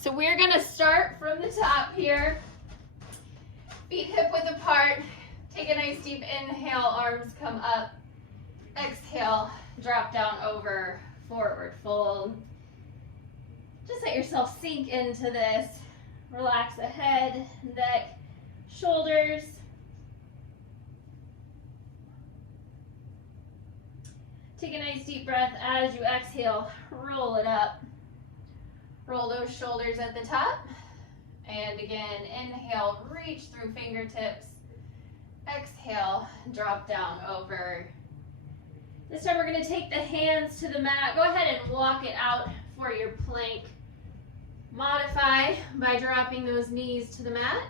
So we're gonna start from the top here. Feet hip width apart. Take a nice deep inhale, arms come up. Exhale, drop down over, forward fold. Just let yourself sink into this. Relax the head, neck, shoulders. Take a nice deep breath as you exhale, roll it up. Roll those shoulders at the top. And again, inhale, reach through fingertips. Exhale, drop down over. This time we're going to take the hands to the mat. Go ahead and walk it out for your plank. Modify by dropping those knees to the mat.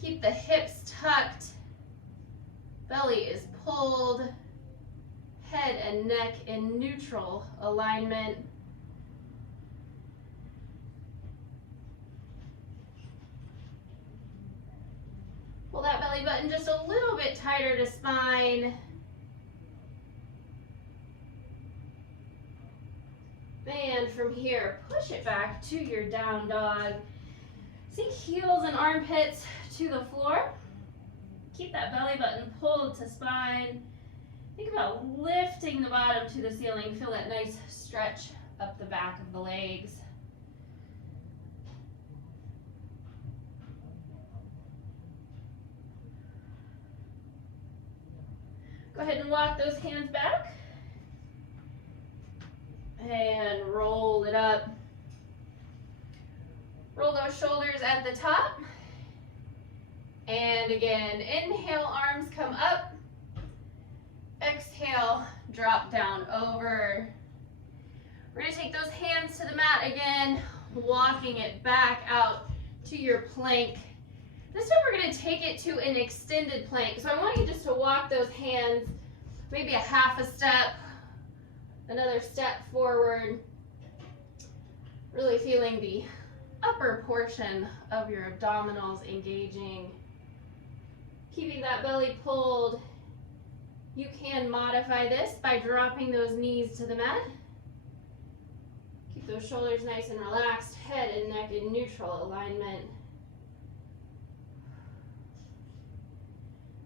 Keep the hips tucked. Belly is pulled. Head and neck in neutral alignment. Pull that belly button just a little bit tighter to spine. And from here, push it back to your down dog. Sink heels and armpits to the floor. Keep that belly button pulled to spine. Think about lifting the bottom to the ceiling. Feel that nice stretch up the back of the legs. Go ahead and walk those hands back. And roll it up. Roll those shoulders at the top. And again, inhale, arms come up. Exhale, drop down over. We're going to take those hands to the mat again, walking it back out to your plank. This time we're going to take it to an extended plank. So I want you just to walk those hands maybe a half a step, another step forward. Really feeling the upper portion of your abdominals engaging. Keeping that belly pulled. You can modify this by dropping those knees to the mat. Keep those shoulders nice and relaxed, head and neck in neutral alignment.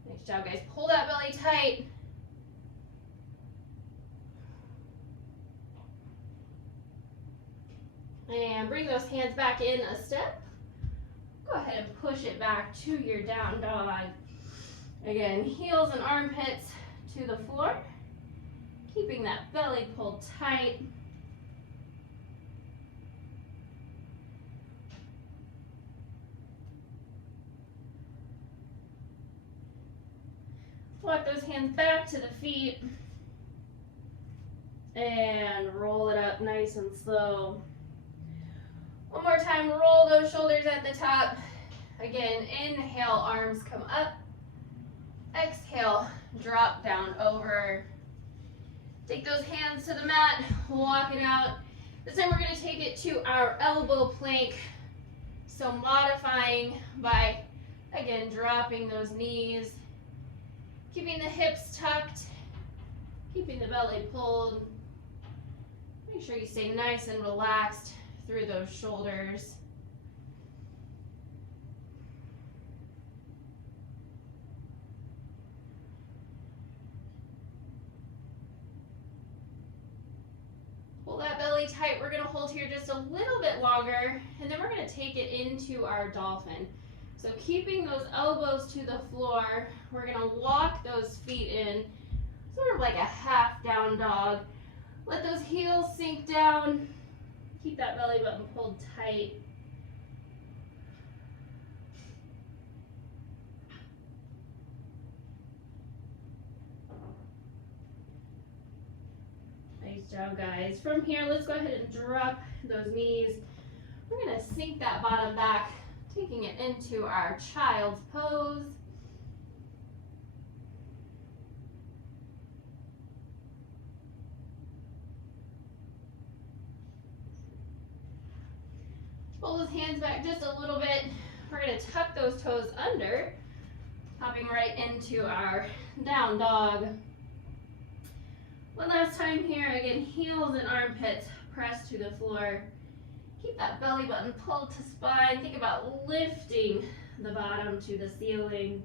Nice job, guys. Pull that belly tight. And bring those hands back in a step. Go ahead and push it back to your down dog. Again, heels and armpits to the floor. Keeping that belly pulled tight. Walk those hands back to the feet. And roll it up nice and slow. One more time, roll those shoulders at the top. Again, inhale, arms come up. Exhale, drop down over. Take those hands to the mat, walk it out. This time we're going to take it to our elbow plank. So modifying by, again, dropping those knees. Keeping the hips tucked. Keeping the belly pulled. Make sure you stay nice and relaxed through those shoulders. Pull that belly tight. We're going to hold here just a little bit longer, and then we're going to take it into our dolphin. So keeping those elbows to the floor, we're going to walk those feet in, sort of like a half down dog. Let those heels sink down. Keep that belly button pulled tight. Nice job, guys. From here, let's go ahead and drop those knees. We're going to sink that bottom back, taking it into our child's pose. Pull those hands back just a little bit. We're going to tuck those toes under, hopping right into our down dog. One last time here, again, heels and armpits press to the floor. Keep that belly button pulled to spine. Think about lifting the bottom to the ceiling.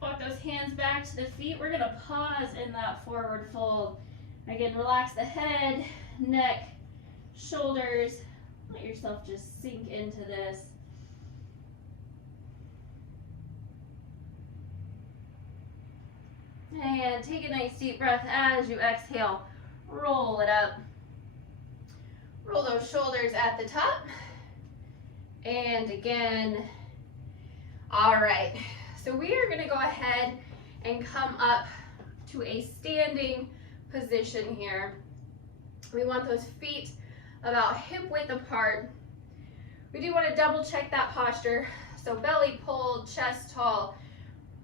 Walk those hands back to the feet. We're gonna pause in that forward fold. Again, relax the head, neck, shoulders. Let yourself just sink into this. And take a nice deep breath as you exhale. Roll it up. Roll those shoulders at the top. And again. All right. So we are going to go ahead and come up to a standing position here. We want those feet about hip width apart. We do want to double check that posture. So belly pulled, chest tall.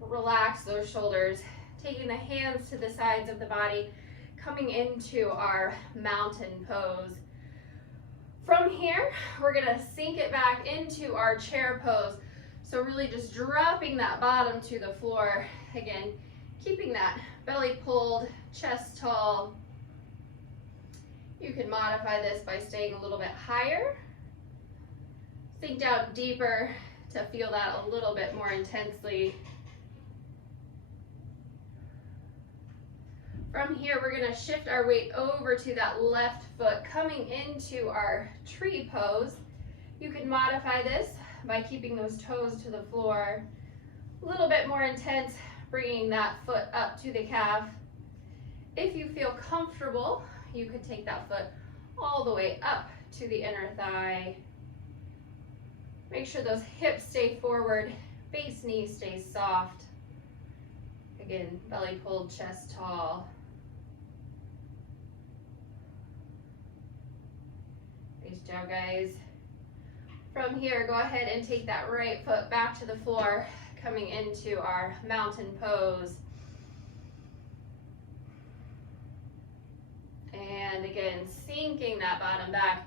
Relax those shoulders. Taking the hands to the sides of the body, coming into our mountain pose. From here, we're gonna sink it back into our chair pose. So really just dropping that bottom to the floor. Again, keeping that belly pulled, chest tall. You can modify this by staying a little bit higher. Sink down deeper to feel that a little bit more intensely. From here, we're gonna shift our weight over to that left foot, coming into our tree pose. You can modify this by keeping those toes to the floor. A little bit more intense, bringing that foot up to the calf. If you feel comfortable, you could take that foot all the way up to the inner thigh. Make sure those hips stay forward, base knee stays soft. Again, belly pulled, chest tall. Nice job, guys. From here, go ahead and take that right foot back to the floor, coming into our mountain pose. And again, sinking that bottom back,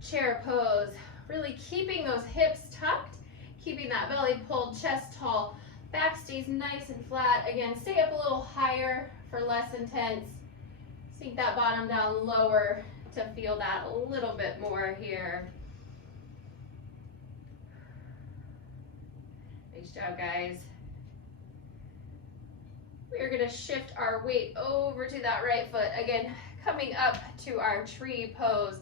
chair pose. Really keeping those hips tucked, keeping that belly pulled, chest tall. Back stays nice and flat. Again, stay up a little higher for less intense. Sink that bottom down lower to feel that a little bit more here. Nice job, guys. We're gonna shift our weight over to that right foot. Again, coming up to our tree pose.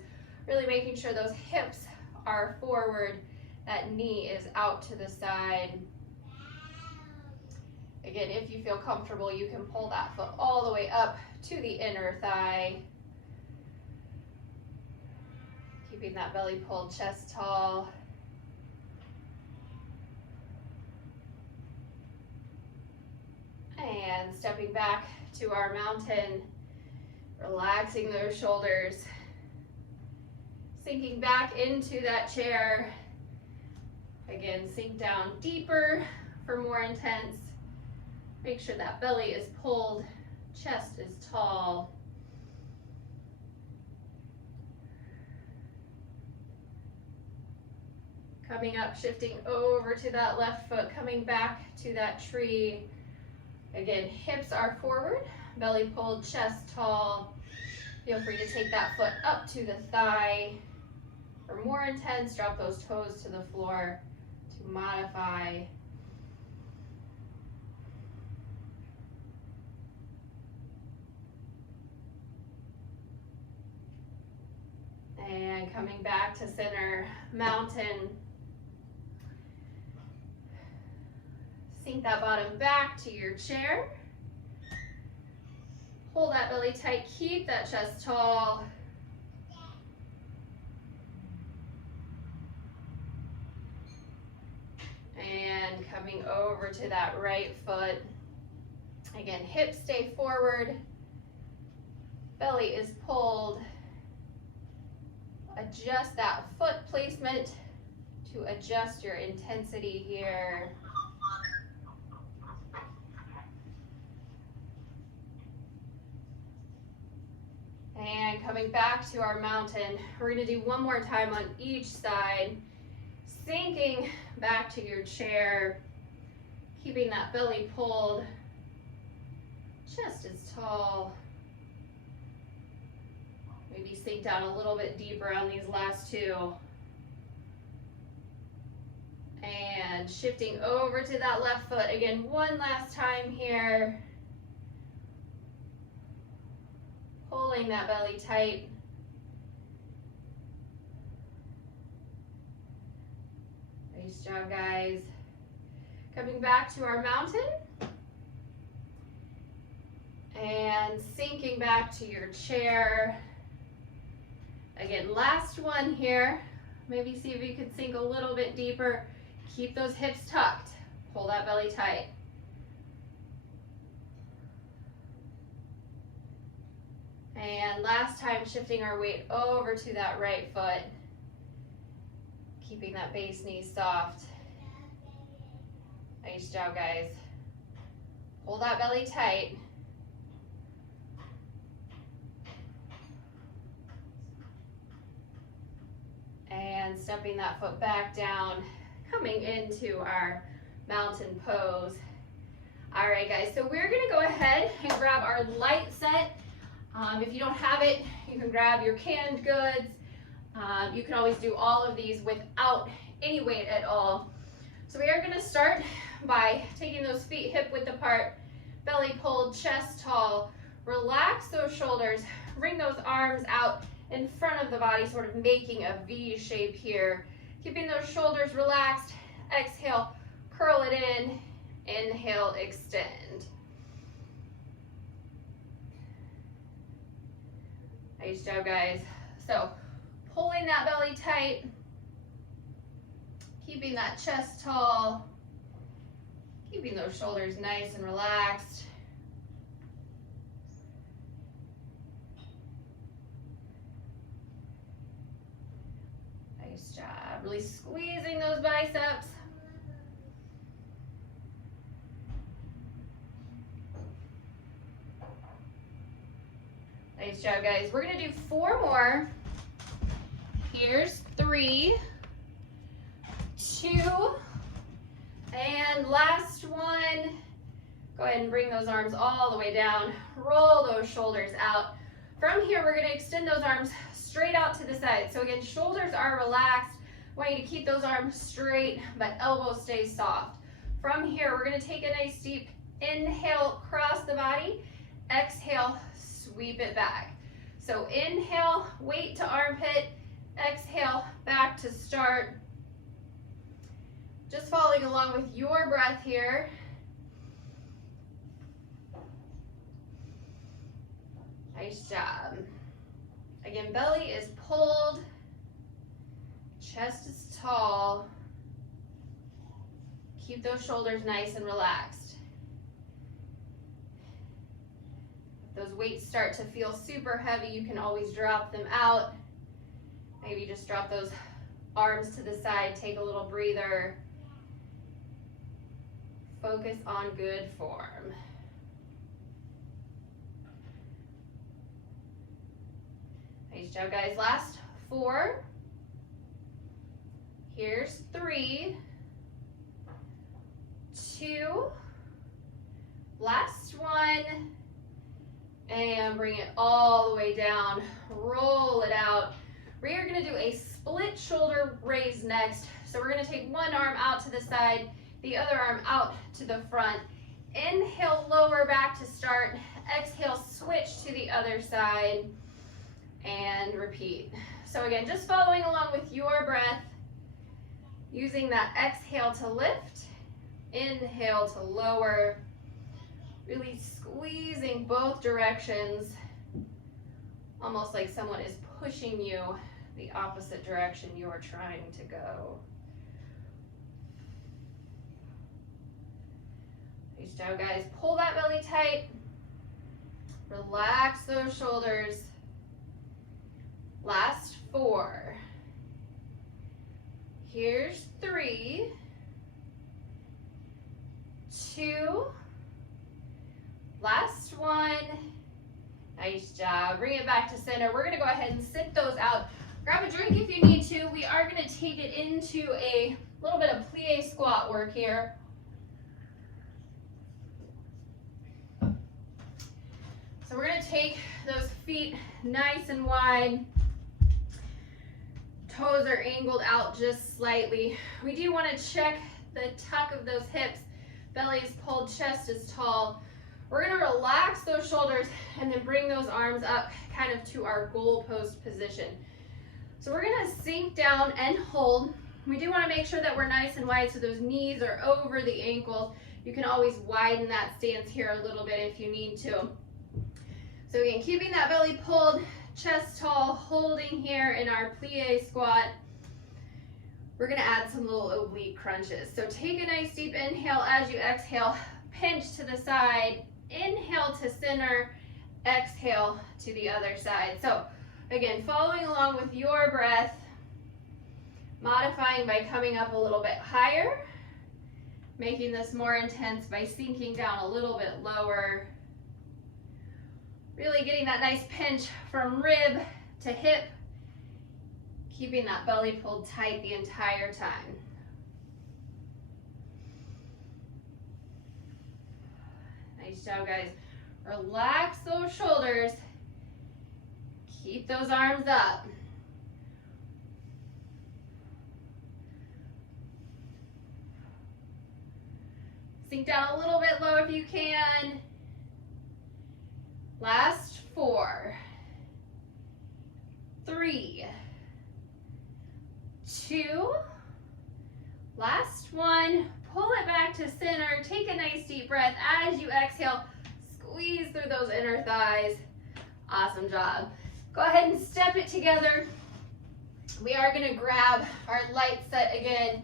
Really making sure those hips are forward. That knee is out to the side. Again, if you feel comfortable, you can pull that foot all the way up to the inner thigh. Keeping that belly pulled, chest tall. And stepping back to our mountain, relaxing those shoulders. Sinking back into that chair. Again, sink down deeper for more intense. Make sure that belly is pulled, chest is tall. Coming up, shifting over to that left foot, coming back to that tree. Again, hips are forward, belly pulled, chest tall. Feel free to take that foot up to the thigh. For more intense, drop those toes to the floor to modify. And coming back to center, mountain. Sink that bottom back to your chair. Hold that belly tight, keep that chest tall. And coming over to that right foot. Again, hips stay forward. Belly is pulled. Adjust that foot placement to adjust your intensity here. And coming back to our mountain, we're going to do one more time on each side. Sinking back to your chair. Keeping that belly pulled. Chest is tall. Maybe sink down a little bit deeper on these last two. And shifting over to that left foot. Again, one last time here. Pulling that belly tight. Nice job, guys. Coming back to our mountain. And sinking back to your chair. Again, last one here. Maybe see if you could sink a little bit deeper. Keep those hips tucked. Pull that belly tight. And last time, shifting our weight over to that right foot. Keeping that base knee soft. Nice job, guys. Pull that belly tight. And stepping that foot back down, coming into our mountain pose. All right, guys, so we're gonna go ahead and grab our light set. If you don't have it, you can grab your canned goods. You can always do all of these without any weight at all. So we are gonna start by taking those feet hip width apart, belly pulled, chest tall. Relax those shoulders, bring those arms out in front of the body, sort of making a V shape here. Keeping those shoulders relaxed. Exhale, curl it in. Inhale, extend. Nice job, guys. So pulling that belly tight, keeping that chest tall, keeping those shoulders nice and relaxed. Nice job. Really squeezing those biceps. Nice job, guys. We're gonna do 4 more. Here's 3, 2, and last one. Go ahead and bring those arms all the way down. Roll those shoulders out. From here, we're gonna extend those arms straight out to the side. So again, shoulders are relaxed. I want you to keep those arms straight, but elbows stay soft. From here, we're gonna take a nice deep inhale, cross the body. Exhale, sweep it back. So inhale, weight to armpit. Exhale, back to start. Just following along with your breath here. Nice job. Again, belly is pulled, chest is tall. Keep those shoulders nice and relaxed. If those weights start to feel super heavy, you can always drop them out. Maybe just drop those arms to the side, take a little breather. Focus on good form. Nice job, guys. Last 4. Here's 3, 2, last one, and bring it all the way down. Roll it out. We are going to do a split shoulder raise next. So we're going to take one arm out to the side, the other arm out to the front. Inhale, lower back to start. Exhale, switch to the other side. And repeat. So again, just following along with your breath, using that exhale to lift, inhale to lower, really squeezing both directions, almost like someone is pushing you the opposite direction you're trying to go. Nice job, guys. Pull that belly tight, relax those shoulders. Last 4. Here's 3, 2, last one. Nice job. Bring it back to center. We're gonna go ahead and sit those out. Grab a drink if you need to. We are gonna take it into a little bit of plie squat work here. So we're gonna take those feet nice and wide. Toes are angled out just slightly. We do want to check the tuck of those hips. Belly is pulled, chest is tall. We're going to relax those shoulders and then bring those arms up kind of to our goalpost position. So we're going to sink down and hold. We do want to make sure that we're nice and wide so those knees are over the ankles. You can always widen that stance here a little bit if you need to. So again, keeping that belly pulled, chest tall, holding here in our plie squat. We're gonna add some little oblique crunches. So take a nice deep inhale as you exhale, pinch to the side, inhale to center, exhale to the other side. So again, following along with your breath, modifying by coming up a little bit higher, making this more intense by sinking down a little bit lower. Really getting that nice pinch from rib to hip, keeping that belly pulled tight the entire time. Nice job, guys. Relax those shoulders. Keep those arms up. Sink down a little bit low if you can. Last 4, 3, 2, last 1. Pull it back to center. Take a nice deep breath as you exhale. Squeeze through those inner thighs. Awesome job. Go ahead and step it together. We are going to grab our light set again.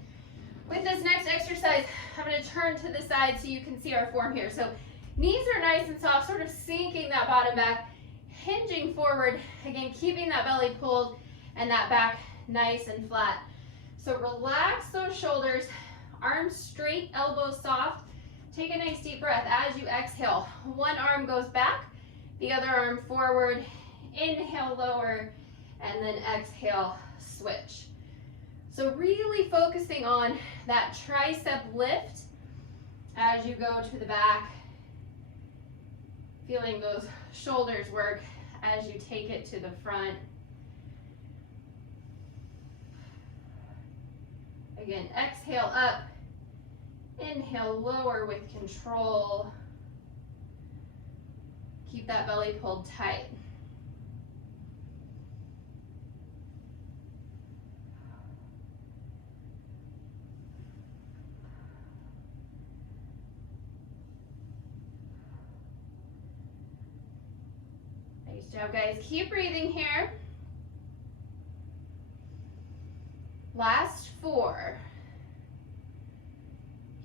With this next exercise, I'm going to turn to the side so you can see our form here. So knees are nice and soft, sort of sinking that bottom back, hinging forward, again, keeping that belly pulled and that back nice and flat. So relax those shoulders, arms straight, elbows soft. Take a nice deep breath as you exhale. One arm goes back, the other arm forward. Inhale, lower, and then exhale, switch. So really focusing on that tricep lift as you go to the back. Feeling those shoulders work as you take it to the front. Again, exhale up, inhale lower with control. Keep that belly pulled tight. Nice job, guys. Keep breathing here. Last 4.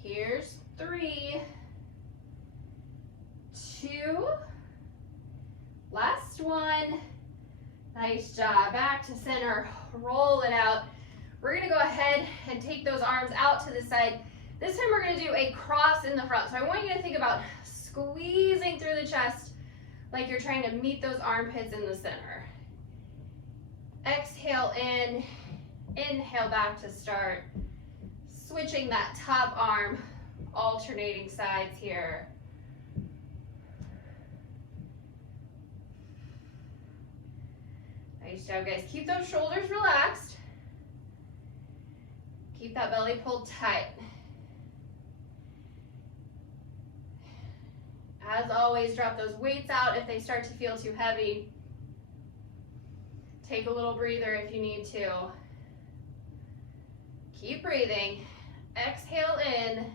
Here's 3, 2, last 1. Nice job. Back to center. Roll it out. We're going to go ahead and take those arms out to the side. This time we're going to do a cross in the front. So I want you to think about squeezing through the chest like you're trying to meet those armpits in the center. Exhale in, inhale back to start. Switching that top arm, alternating sides here. Nice job, guys. Keep those shoulders relaxed. Keep that belly pulled tight. As always, drop those weights out if they start to feel too heavy. Take a little breather if you need to. Keep breathing. Exhale in.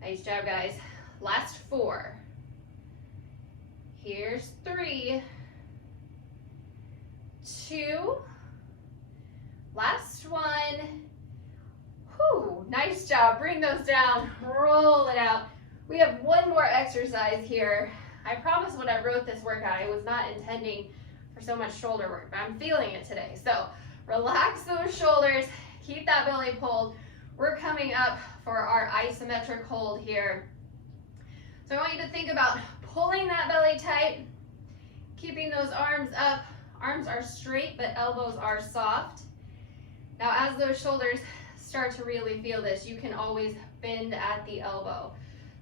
Nice job, guys. Last 4. Here's 3, 2, last 1. Whew, nice job. Bring those down, roll it out. We have one more exercise here. I promise when I wrote this workout, I was not intending for so much shoulder work, but I'm feeling it today. So relax those shoulders, keep that belly pulled. We're coming up for our isometric hold here. So I want you to think about pulling that belly tight, keeping those arms up. Arms are straight, but elbows are soft. Now as those shoulders start to really feel this, you can always bend at the elbow.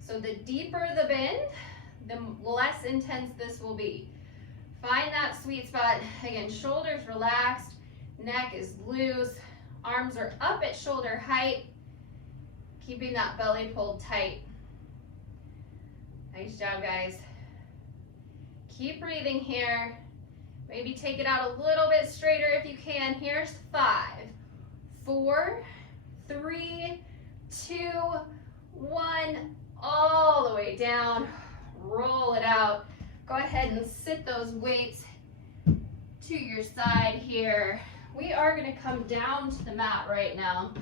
So the deeper the bend, the less intense this will be. Find that sweet spot. Again, shoulders relaxed, neck is loose, arms are up at shoulder height, keeping that belly pulled tight. Nice job, guys. Keep breathing here. Maybe take it out a little bit straighter if you can. Here's 5, 4, 3, 2, 1, all the way down. Roll it out. Go ahead and sit those weights to your side here. We are going to come down to the mat right now.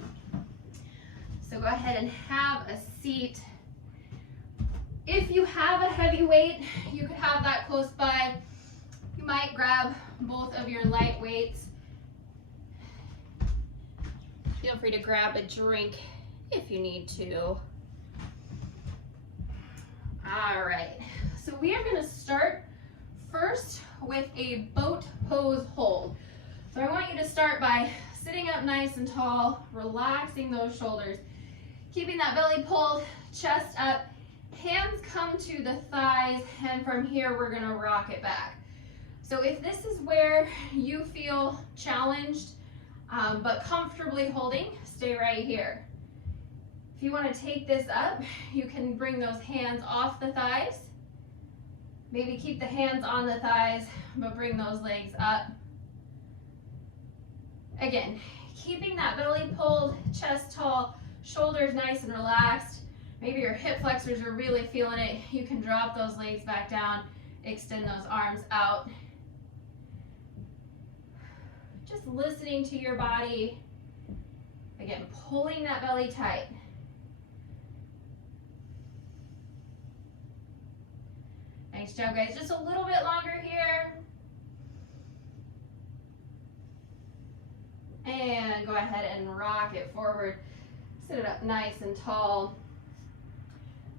So go ahead and have a seat. If you have a heavy weight, you could have that close by. You might grab both of your light weights. Feel free to grab a drink if you need to. All right, so we are gonna start first with a boat pose hold. So I want you to start by sitting up nice and tall, relaxing those shoulders, keeping that belly pulled, chest up, hands come to the thighs, and from here we're gonna rock it back. So if this is where you feel challenged, but comfortably holding, stay right here. If you want to take this up, you can bring those hands off the thighs. Maybe keep the hands on the thighs, but bring those legs up. Again, keeping that belly pulled, chest tall, shoulders nice and relaxed. Maybe your hip flexors are really feeling it. You can drop those legs back down, extend those arms out. Just listening to your body. Again, pulling that belly tight. Nice job, guys. Just a little bit longer here. And go ahead and rock it forward. Sit it up nice and tall.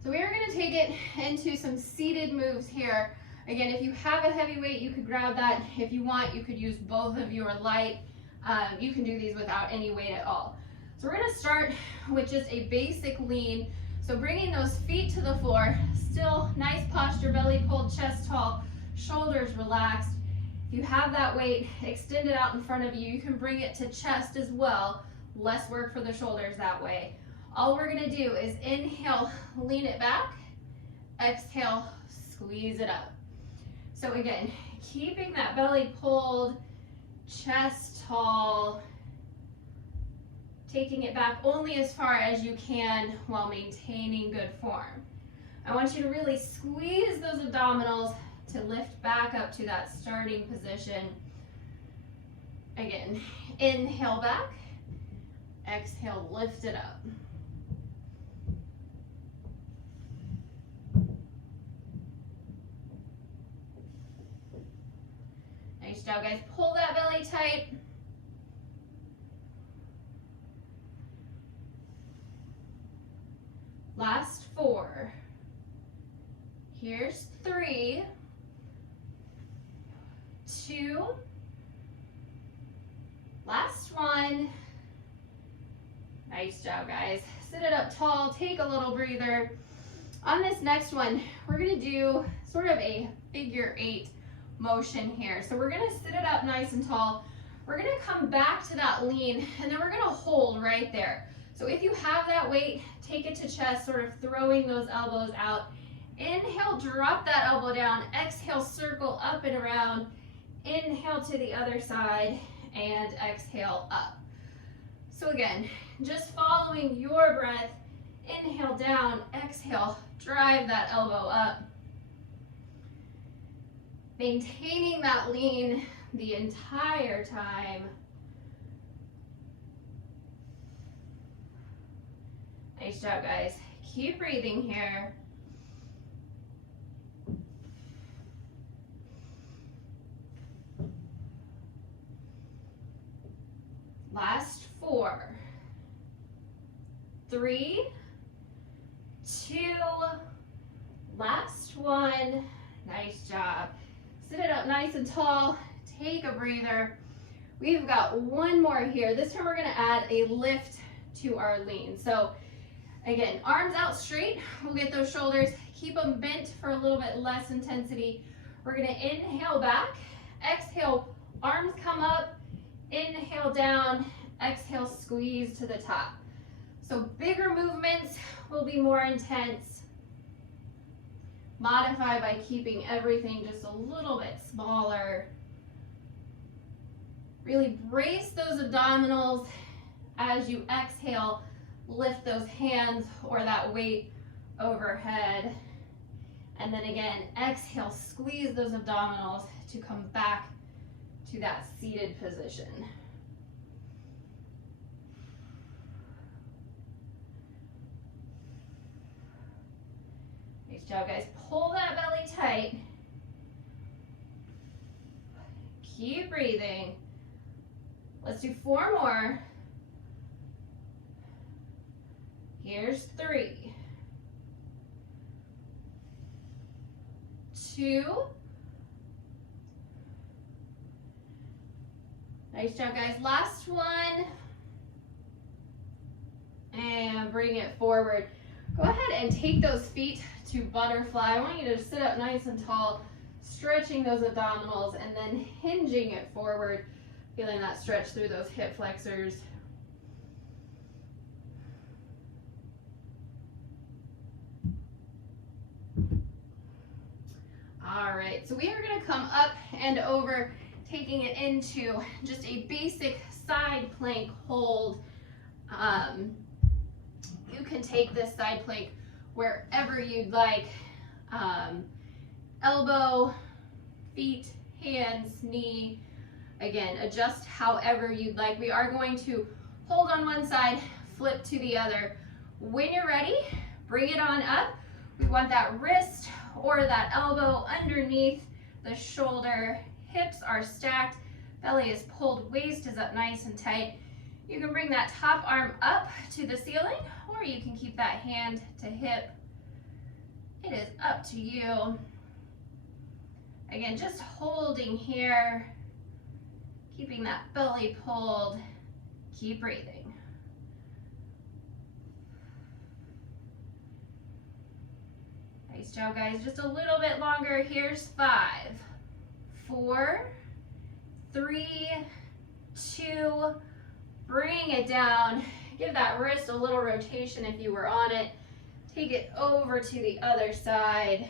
So we are going to take it into some seated moves here. Again, if you have a heavy weight, you could grab that. If you want, you could use both of your light. You can do these without any weight at all. So we're going to start with just a basic lean. So bringing those feet to the floor, still nice posture, belly pulled, chest tall, shoulders relaxed. If you have that weight, extend it out in front of you. You can bring it to chest as well. Less work for the shoulders that way. All we're going to do is inhale, lean it back. Exhale, squeeze it up. So again, keeping that belly pulled, chest tall, taking it back only as far as you can while maintaining good form. I want you to really squeeze those abdominals to lift back up to that starting position. Again, inhale back, exhale, lift it up. Nice job, guys. Pull that belly tight. Last 4. Here's 3, 2, last 1. Nice job, guys. Sit it up tall, take a little breather. On this next one, we're gonna do sort of a figure 8 motion here. So we're gonna sit it up nice and tall. We're gonna come back to that lean, and then we're gonna hold right there. So if you have that weight, take it to chest, sort of throwing those elbows out. Inhale, drop that elbow down. Exhale, circle up and around. Inhale to the other side, and exhale up. So again, just following your breath. Inhale down, exhale, drive that elbow up. Maintaining that lean the entire time. Nice job, guys. Keep breathing here. Last 4, 3, 2, last 1. Nice job. Sit it up nice and tall. Take a breather. We've got one more here. This time we're going to add a lift to our lean. So Again, arms out straight. We'll get those shoulders, keep them bent for a little bit less intensity. We're gonna inhale back, exhale, arms come up, inhale down, exhale, squeeze to the top. So bigger movements will be more intense. Modify by keeping everything just a little bit smaller. Really brace those abdominals as you exhale. Lift those hands or that weight overhead. And then again, exhale, squeeze those abdominals to come back to that seated position. Nice job, guys. Pull that belly tight. Keep breathing. Let's do 4 more. Here's 3, 2. Nice job, guys. Last one. And bring it forward. Go ahead and take those feet to butterfly. I want you to sit up nice and tall, stretching those abdominals and then hinging it forward, feeling that stretch through those hip flexors. All right, so we are gonna come up and over, taking it into just a basic side plank hold. You can take this side plank wherever you'd like. Elbow, feet, hands, knee. Again, adjust however you'd like. We are going to hold on one side, flip to the other. When you're ready, bring it on up. We want that wrist or that elbow underneath the shoulder. Hips are stacked, belly is pulled, waist is up nice and tight. You can bring that top arm up to the ceiling, or you can keep that hand to hip. It is up to you. Again, just holding here, keeping that belly pulled. Keep breathing. Nice job, guys. Just a little bit longer. Here's 5, 4, 3, 2, bring it down. Give that wrist a little rotation if you were on it. Take it over to the other side.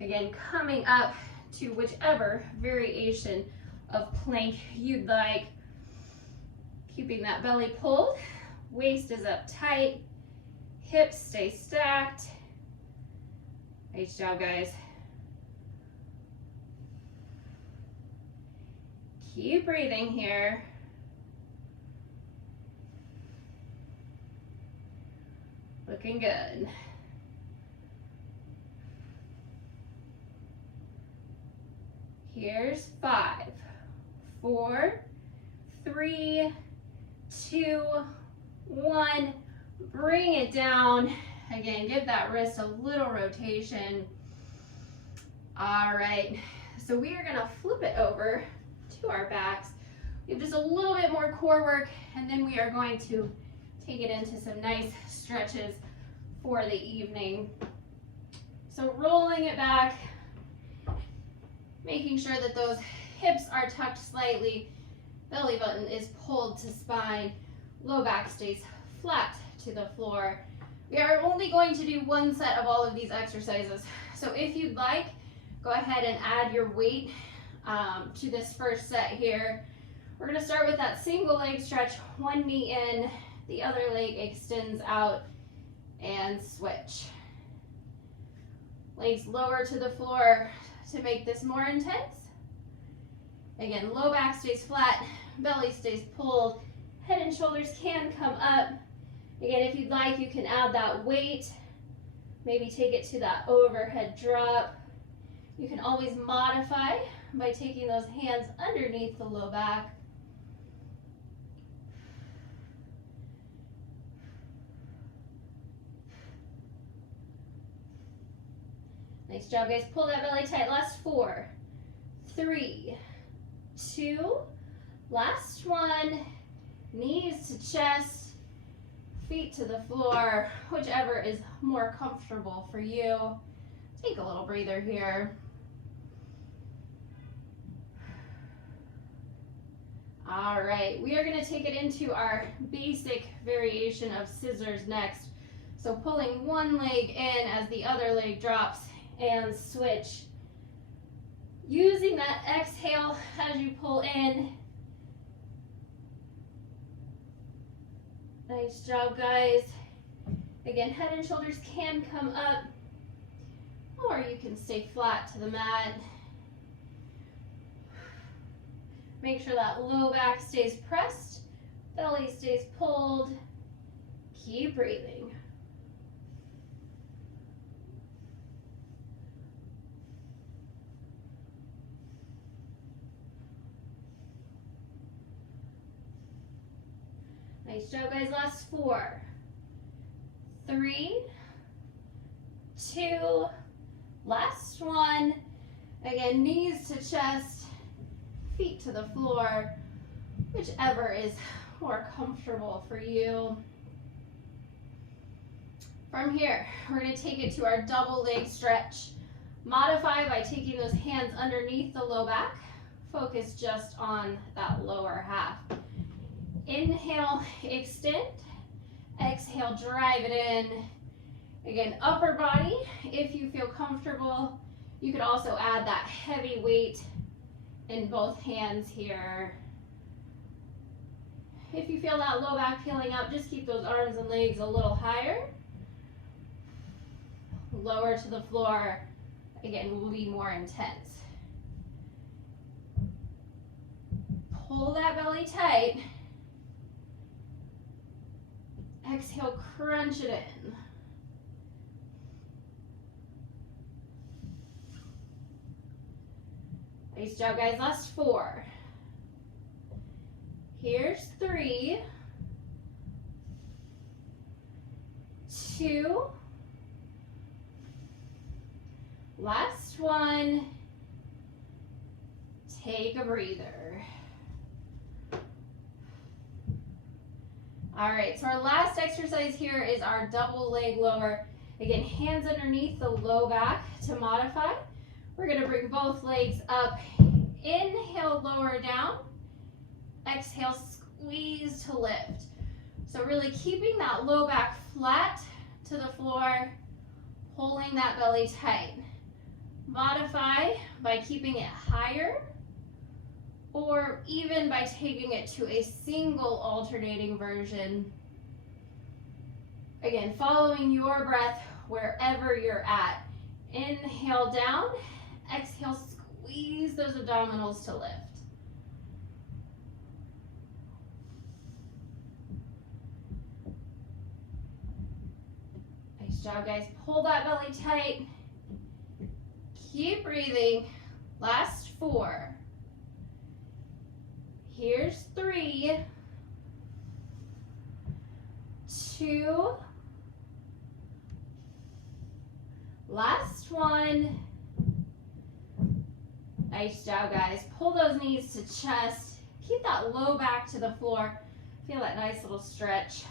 Again, coming up to whichever variation of plank you'd like. Keeping that belly pulled. Waist is up tight. Hips stay stacked. Nice job, guys. Keep breathing here. Looking good. Here's 5, 4, 3, 2, 1. Bring it down. Again, give that wrist a little rotation. All right, so we are gonna flip it over to our backs. We have just a little bit more core work, and then we are going to take it into some nice stretches for the evening. So rolling it back, making sure that those hips are tucked slightly, belly button is pulled to spine, low back stays flat to the floor. We are only going to do one set of all of these exercises. So if you'd like, go ahead and add your weight to this first set here. We're gonna start with that single leg stretch, one knee in, the other leg extends out, and switch. Legs lower to the floor to make this more intense. Again, low back stays flat, belly stays pulled, head and shoulders can come up. Again, if you'd like, you can add that weight, maybe take it to that overhead drop. You can always modify by taking those hands underneath the low back. Nice job, guys. Pull that belly tight. Last 4, 3, 2, last one. Knees to chest. feet to the floor, whichever is more comfortable for you. Take a little breather here. All right, we are going to take it into our basic variation of scissors next. So pulling one leg in as the other leg drops and switch. Using that exhale as you pull in. Nice job, guys. Again, head and shoulders can come up, or you can stay flat to the mat. Make sure that low back stays pressed, belly stays pulled. Keep breathing. Nice job, guys. Last 4, 3, 2, last 1. Again, knees to chest, feet to the floor, whichever is more comfortable for you. From here, we're going to take it to our double leg stretch. Modify by taking those hands underneath the low back. Focus just on that lower half. Inhale, extend. Exhale, drive it in. Again, upper body, if you feel comfortable. You could also add that heavy weight in both hands here. If you feel that low back peeling up, just keep those arms and legs a little higher. Lower to the floor. Again, will be more intense. Pull that belly tight. Exhale, crunch it in. Nice job, guys. Last 4. Here's 3, 2, last 1. Take a breather. All right, so our last exercise here is our double leg lower. Again, hands underneath the low back to modify. We're going to bring both legs up. Inhale, lower down. Exhale, squeeze to lift. So really keeping that low back flat to the floor, pulling that belly tight. Modify by keeping it higher, or even by taking it to a single alternating version. Again, following your breath wherever you're at. Inhale down, exhale, squeeze those abdominals to lift. Nice job, guys. Pull that belly tight. Keep breathing. Last 4. Here's 3, 2, last 1. Nice job, guys. Pull those knees to chest. Keep that low back to the floor. Feel that nice little stretch.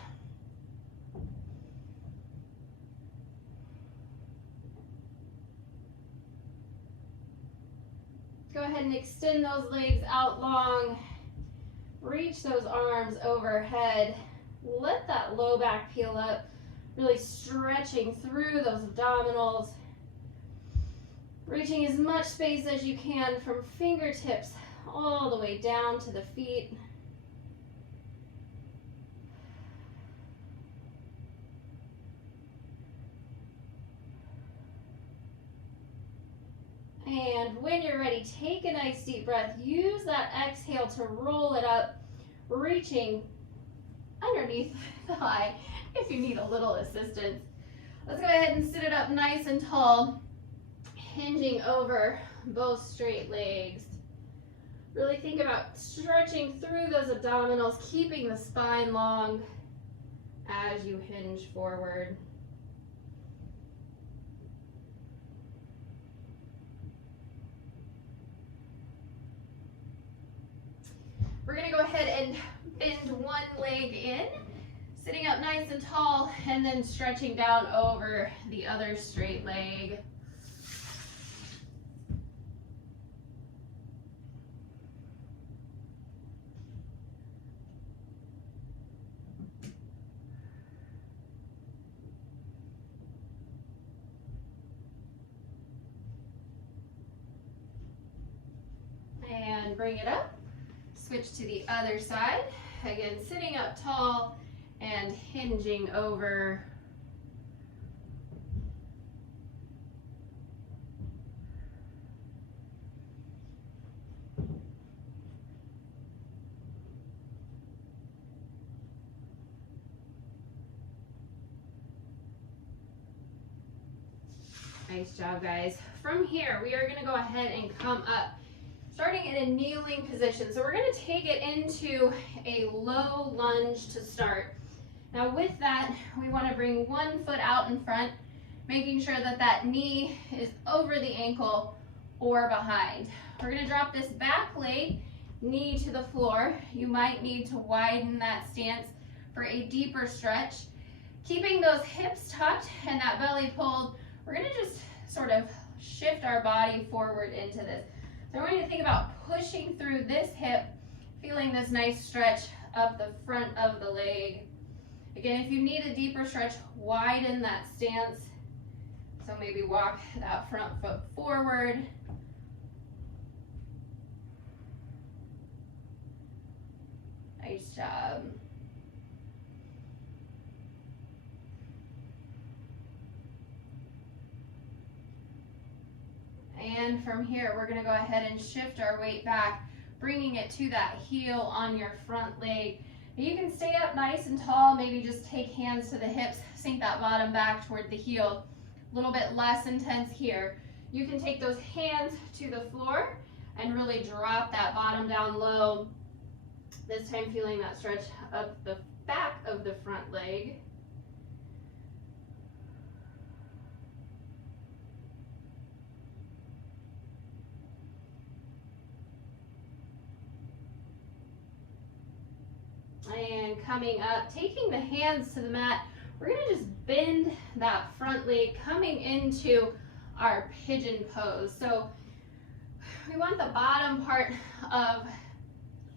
Go ahead and extend those legs out long. Reach those arms overhead. Let that low back peel up. Really stretching through those abdominals. Reaching as much space as you can from fingertips all the way down to the feet. And when you're ready, take a nice deep breath. Use that exhale to roll it up, reaching underneath the thigh if you need a little assistance. Let's go ahead and sit it up nice and tall, hinging over both straight legs. Really think about stretching through those abdominals, keeping the spine long as you hinge forward. We're going to go ahead and bend one leg in. Sitting up nice and tall and then stretching down over the other straight leg. And bring it up. Switch to the other side. Again, sitting up tall and hinging over. Nice job, guys. From here, we are going to go ahead and come up, starting in a kneeling position. So we're going to take it into a low lunge to start. Now with that, we want to bring one foot out in front, making sure that that knee is over the ankle or behind. We're going to drop this back leg, knee to the floor. You might need to widen that stance for a deeper stretch. Keeping those hips tucked and that belly pulled, we're going to just sort of shift our body forward into this. So I want you to think about pushing through this hip, feeling this nice stretch up the front of the leg. Again, if you need a deeper stretch, widen that stance. So maybe walk that front foot forward. Nice job. And from here, we're going to go ahead and shift our weight back, bringing it to that heel on your front leg. You can stay up nice and tall, maybe just take hands to the hips, sink that bottom back toward the heel. A little bit less intense here. You can take those hands to the floor and really drop that bottom down low. This time feeling that stretch up the back of the front leg. And coming up, taking the hands to the mat, we're going to just bend that front leg coming into our pigeon pose. So we want the bottom part of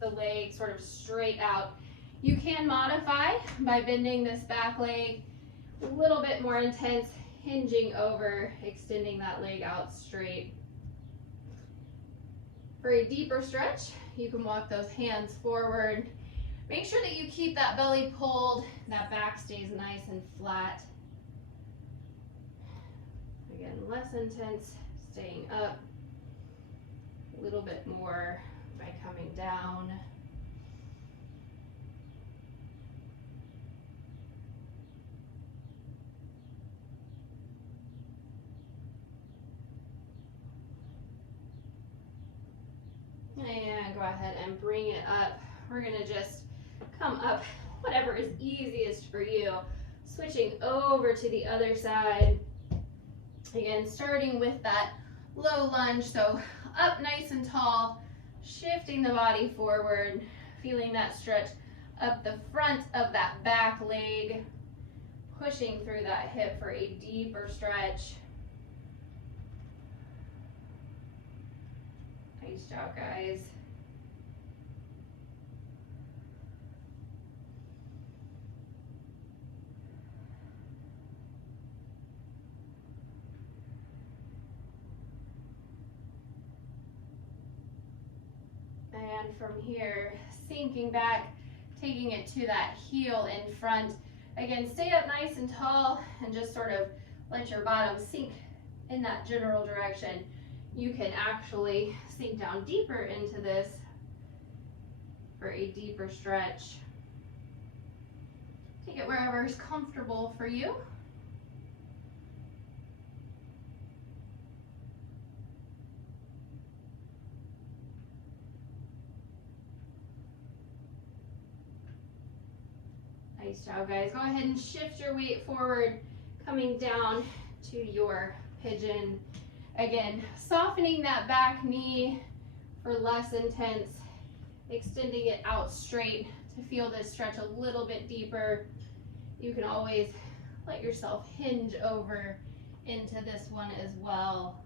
the leg sort of straight out. You can modify by bending this back leg a little bit more intense, hinging over, extending that leg out straight. For a deeper stretch, you can walk those hands forward. Make sure that you keep that belly pulled, that back stays nice and flat. Again, less intense, staying up. A little bit more by coming down. And go ahead and bring it up. We're going to just come up, whatever is easiest for you. Switching over to the other side. Again, starting with that low lunge, so up nice and tall, shifting the body forward, feeling that stretch up the front of that back leg, pushing through that hip for a deeper stretch. Nice job, guys. And from here, sinking back, taking it to that heel in front. Again, stay up nice and tall and just sort of let your bottom sink in that general direction. You can actually sink down deeper into this for a deeper stretch. Take it wherever is comfortable for you. Nice job, guys. Go ahead and shift your weight forward, coming down to your pigeon. Again, softening that back knee for less intense, extending it out straight to feel this stretch a little bit deeper. You can always let yourself hinge over into this one as well.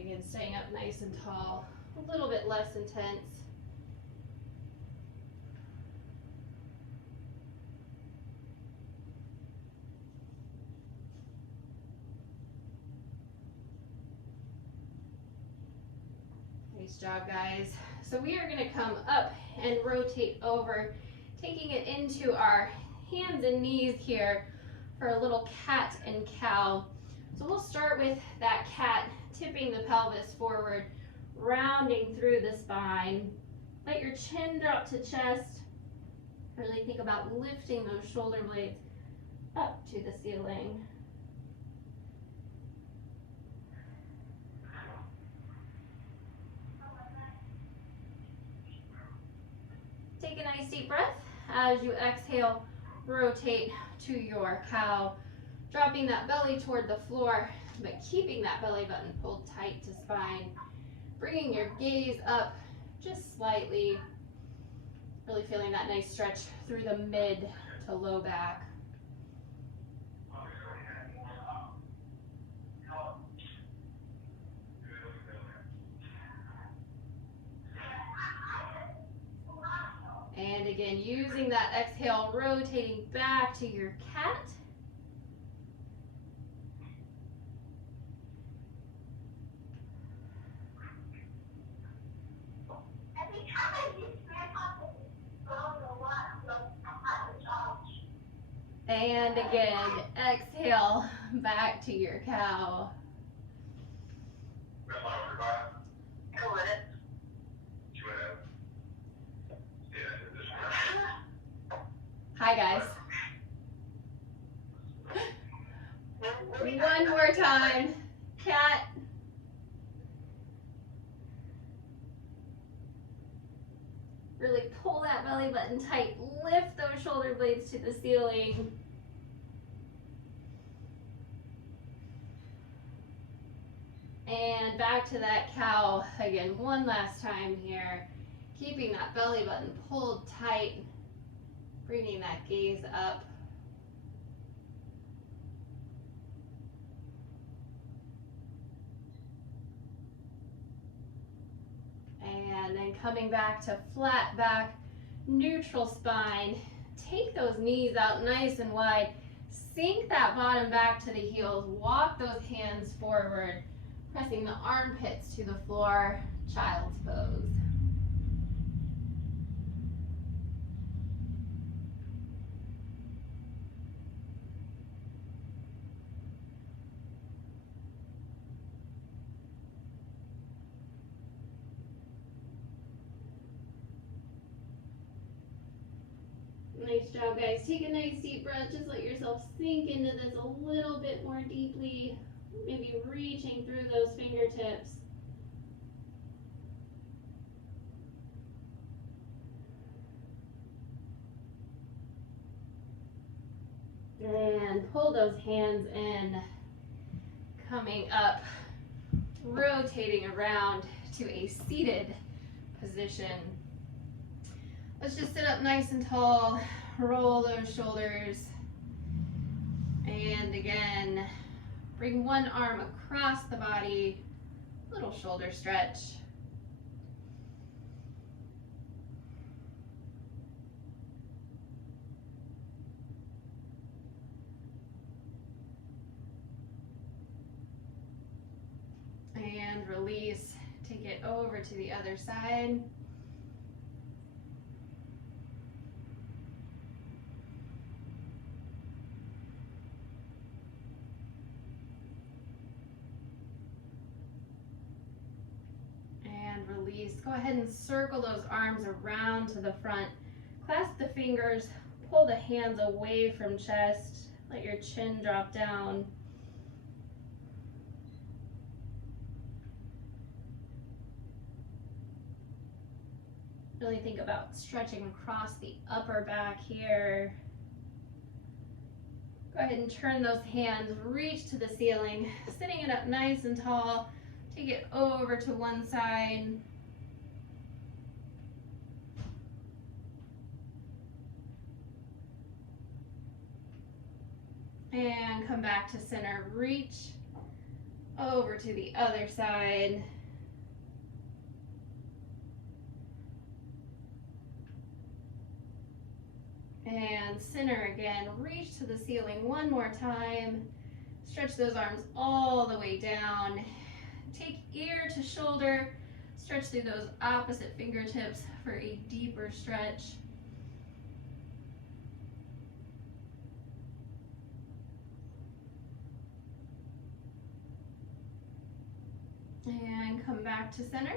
Again, staying up nice and tall, a little bit less intense. Nice job, guys. So we are going to come up and rotate over, taking it into our hands and knees here for a little cat and cow. So we'll start with that cat, tipping the pelvis forward, rounding through the spine. Let your chin drop to chest. Really think about lifting those shoulder blades up to the ceiling. Take a nice deep breath. As you exhale, rotate to your cow, dropping that belly toward the floor, but keeping that belly button pulled tight to spine. Bringing your gaze up just slightly, really feeling that nice stretch through the mid to low back. And again, using that exhale, rotating back to your cat. And again, exhale, back to your cow. Hi, guys. One more time. Cat. Really pull that belly button tight. Lift those shoulder blades to the ceiling. And back to that cow. Again, one last time here. Keeping that belly button pulled tight. Bringing that gaze up. And then coming back to flat back, neutral spine. Take those knees out nice and wide. Sink that bottom back to the heels. Walk those hands forward, pressing the armpits to the floor, child's pose. Nice job, guys. Take a nice deep breath. Just let yourself sink into this a little bit more deeply. Maybe reaching through those fingertips. And pull those hands in. Coming up, rotating around to a seated position. Let's just sit up nice and tall, roll those shoulders, and again, bring one arm across the body, little shoulder stretch. And release, take it over to the other side. Release. Go ahead and circle those arms around to the front. Clasp the fingers, pull the hands away from chest. Let your chin drop down. Really think about stretching across the upper back here. Go ahead and turn those hands, reach to the ceiling, sitting it up nice and tall. Take it over to one side. And come back to center, reach over to the other side. And center again, reach to the ceiling one more time. Stretch those arms all the way down. Take ear to shoulder, stretch through those opposite fingertips for a deeper stretch. And come back to center.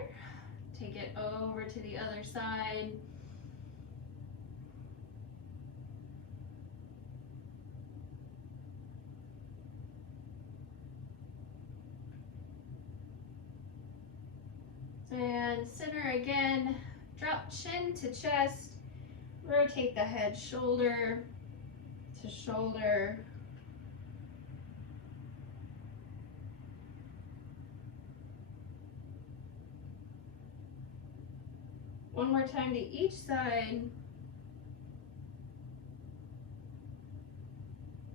Take it over to the other side. And center again. Drop chin to chest. Rotate the head shoulder to shoulder. One more time to each side.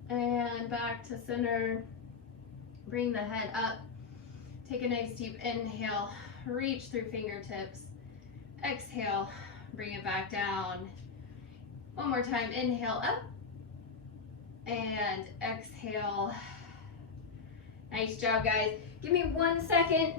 And back to center. Bring the head up. Take a nice deep inhale. Reach through fingertips. Exhale. Bring it back down. One more time. Inhale up. And exhale. Nice job, guys. Give me 1 second.